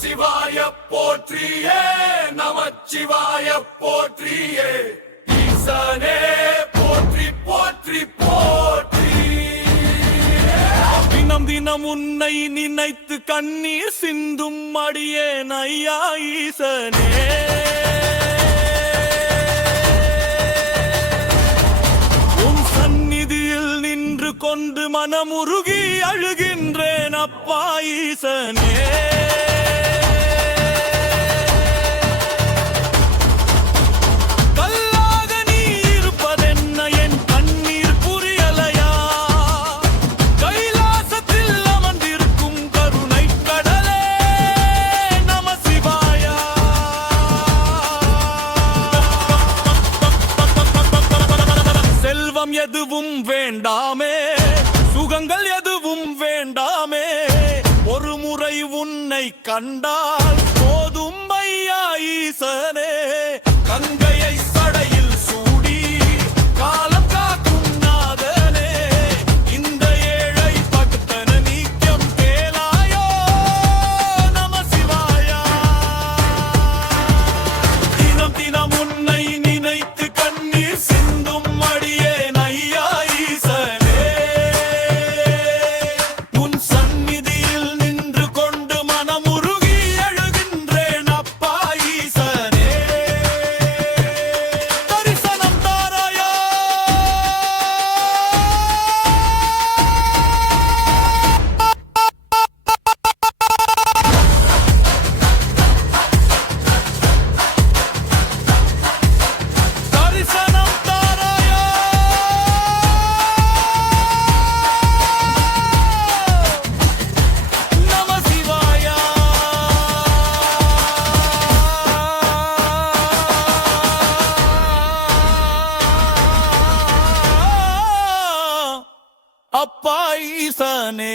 சிவாய போற்றியே நமச்சிவாய போற்றியே ஈசனே போற்றி போற்றி போற்றி. தினம் தினம் உன்னை நினைத்து கண்ணீர் சிந்தும் அடியேன் ஐயா ஈசனே. உன் சந்நிதியில் நின்று கொண்டு மனமுருகி அழுகின்றேன் அப்பா ஈசனே. எதுவும் வேண்டாமே, சுகங்கள் எதுவும் வேண்டாமே, ஒரு முறை உன்னை கண்டால் போதும் ஐயா ஈசனே. கங்கையை சடையில் சூடி காலம் காக்கும் நாதனே, இந்த ஏழை பக்தன நீக்கம் கேளாயோ நம சிவாயா. தினம் தினம் உன்னை நினைத்து கண்ணீர் சிந்தும் அடியே அப்பா ஈசனே.